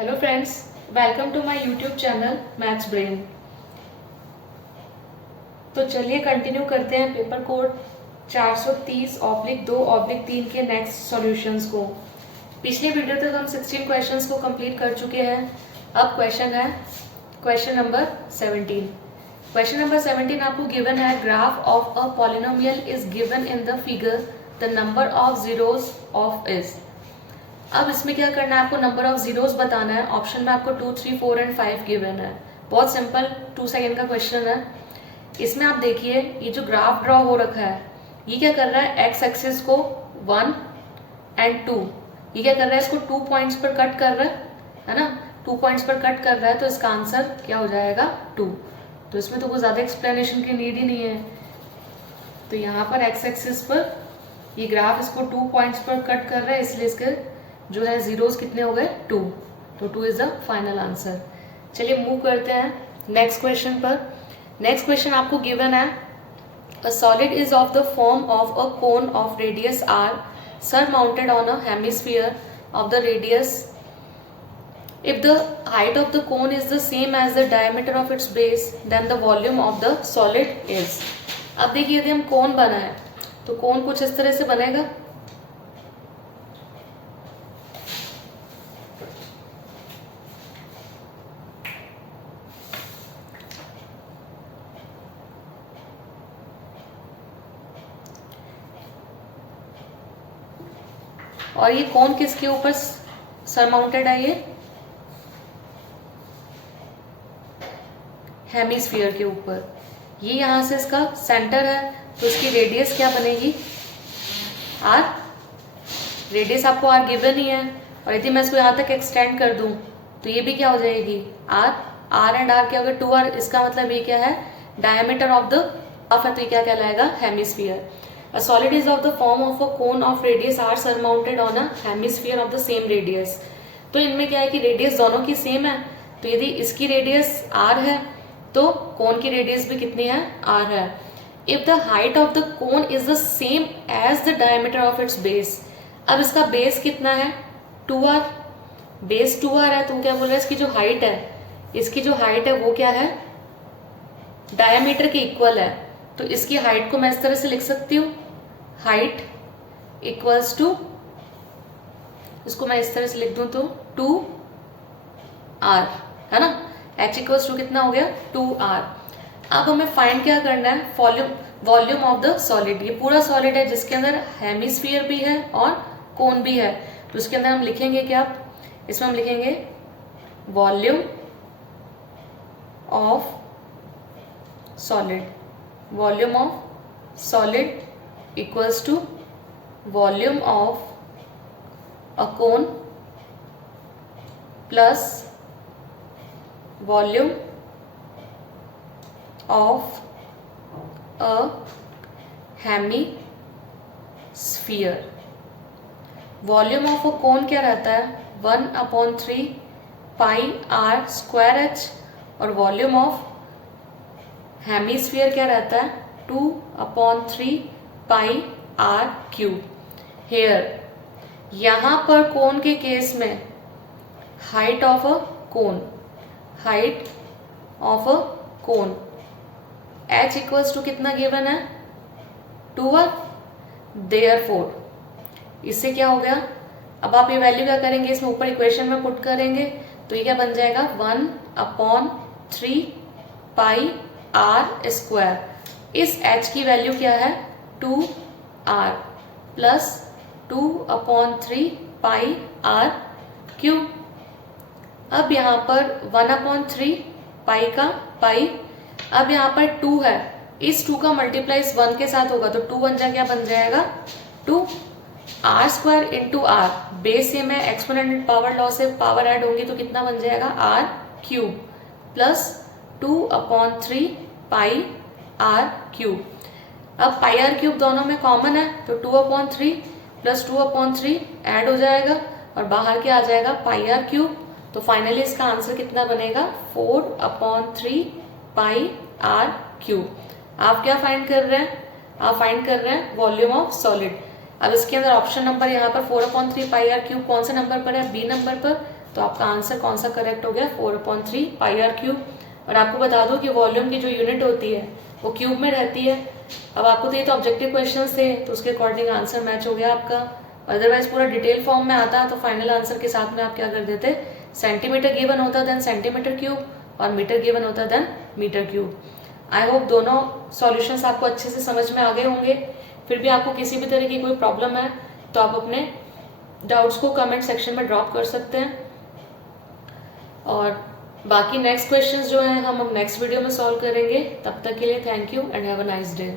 Hello friends, welcome to my YouTube channel Maths Brain. तो चलिए continue करते हैं पेपर कोड 430/2/3 के नेक्स्ट सॉल्यूशंस को। पिछले वीडियो तक हम 16 क्वेश्चंस को कंप्लीट कर चुके हैं। अब क्वेश्चन है क्वेश्चन नंबर 17। क्वेश्चन नंबर 17 आपको गिवन है, graph of a polynomial is given in the figure, the number of zeros of is. अब इसमें क्या करना है, आपको नंबर ऑफ जीरोस बताना है। ऑप्शन में आपको 2, 3, 4 एंड 5 गिवन है। बहुत सिंपल 2 सेकेंड का क्वेश्चन है। इसमें आप देखिए, ये जो ग्राफ ड्रॉ हो रखा है, ये क्या कर रहा है, एक्स एक्सिस को 1 एंड 2, ये क्या कर रहा है, इसको 2 पॉइंट्स पर कट कर रहा है ना। 2 पॉइंट्स पर कट कर रहा है, तो इसका आंसर क्या हो जाएगा, 2। तो इसमें तो कुछ ज्यादा एक्सप्लेनेशन की नीड ही नहीं है। तो यहाँ पर एक्स एक्सिस पर ये ग्राफ इसको 2 पॉइंट्स पर कट कर रहा है, इसलिए इसके जो है जीरोस कितने हो गए, 2। तो 2 इज द फाइनल आंसर। चलिए मूव करते हैं नेक्स्ट क्वेश्चन पर। नेक्स्ट क्वेश्चन आपको गिवन है, a solid is of the form of a cone of radius r surmounted on a hemisphere of the radius. If the height of the cone is the same as the diameter of its base, then the volume of the solid is. अब देखिए, यदि हम कोन बनाए तो कोन कुछ इस तरह से बनेगा। और ये कोन किसके ऊपर सरमाउंटेड है, ये हेमिस्फीयर के ऊपर। ये यहाँ से इसका सेंटर है, तो इसकी रेडियस क्या बनेगी, r। रेडियस आपको r गिवन ही है, और यदि मैं इसको यहाँ तक एक्सटेंड कर दूं तो ये भी क्या हो जाएगी, r एंड r क्या होगा, 2r। इसका मतलब ये क्या है, डायमीटर ऑफ द ग्राफ है, तो ये क्या कहलाएगा, hemisphere. A solid is of the form of a cone of radius r surmounted on a hemisphere of the same radius. तो इनमें क्या है कि रेडियस दोनों की सेम है, तो यदि इसकी रेडियस r है तो कोन की रेडियस भी कितनी है, r है। If the height of the cone is the same as the diameter of its base, अब इसका बेस कितना है, 2r। बेस 2r है, तो क्या बोल रहा है, इसकी जो हाइट है, इसकी जो हाइट है वो क्या है, डायमीटर के इक्वल है। तो इसकी हाइट को मैं इस तरह से लिख सकती हूँ, हाइट इक्वल्स टू, इसको मैं इस तरह से लिख दूं तो 2r, है ना। h इक्वल्स टू कितना हो गया, 2r। अब हमें फाइंड क्या करना है, वॉल्यूम ऑफ द सॉलिड। ये पूरा सॉलिड है जिसके अंदर हेमिस्फीयर भी है और कोन भी है, तो उसके अंदर हम लिखेंगे क्या, इसमें हम लिखेंगे volume of solid. Volume of solid equals to volume of a cone plus volume of a hemisphere. Volume of a cone क्या रहता है, 1/3 पाई r स्क्वायर h, और वॉल्यूम ऑफ हेमिस्फीयर क्या रहता है, 2/3 पाई r क्यूब। हेयर, यहाँ पर कोन के केस में height of a cone, height of a cone h equals to कितना गिवन है, 2r। देयरफॉर इससे क्या हो गया, अब आप ये वैल्यू क्या करेंगे, इसमें ऊपर इक्वेशन में पुट करेंगे, तो ये क्या बन जाएगा, 1/3 पाई r स्क्वायर। इस h की वैल्यू क्या है, 2r प्लस 2/3 पाई r क्यूब। अब यहाँ पर 1/3 पाई का पाई, अब यहाँ पर 2 है, इस 2 का मल्टीप्लाई इस 1 के साथ होगा, तो 2 क्या बन जाएगा, 2 r square into r। Base same है, एक्सपोनेंशियल पावर लॉ से पावर ऐड होंगी तो कितना बन जाएगा, r क्यूब प्लस 2/3 पाई r क्यूब। अब पाई आर क्यूब दोनों में कॉमन है, तो 2/3 प्लस 2/3 ऐड हो जाएगा, और बाहर क्या आ जाएगा, पाई आर क्यूब। तो फाइनली इसका आंसर कितना बनेगा, 4/3 पाई आर क्यूब। आप क्या फाइंड कर रहे हैं, आप फाइंड कर रहे हैं वॉल्यूम ऑफ सॉलिड। अब इसके अंदर ऑप्शन नंबर यहाँ पर 4/3 पाई आर क्यूब कौन से नंबर पर है, बी नंबर पर, तो आपका आंसर कौन सा करेक्ट हो गया, 4/3 पाई आर क्यूब। और आपको बता दूं कि वॉल्यूम की जो यूनिट होती है वो क्यूब में रहती है। अब आपको तो ये तो ऑब्जेक्टिव क्वेश्चंस थे, तो उसके अकॉर्डिंग आंसर मैच हो गया आपका। अदरवाइज पूरा डिटेल फॉर्म में आता तो फाइनल आंसर के साथ में आप क्या कर देते, सेंटीमीटर गिवन होता देन सेंटीमीटर क्यूब, और मीटर गिवन होता then metre cube. I hope दोनों सॉल्यूशंस आपको अच्छे से समझ में आ गए होंगे। फिर भी आपको किसी भी तरह की कोई प्रॉब्लम है तो आप अपने डाउट्स को कमेंट सेक्शन में ड्रॉप कर सकते हैं। और बाकी नेक्स्ट क्वेश्चंस जो हैं हम नेक्स्ट वीडियो में सॉल्व करेंगे। तब तक के लिए thank you and have a nice day.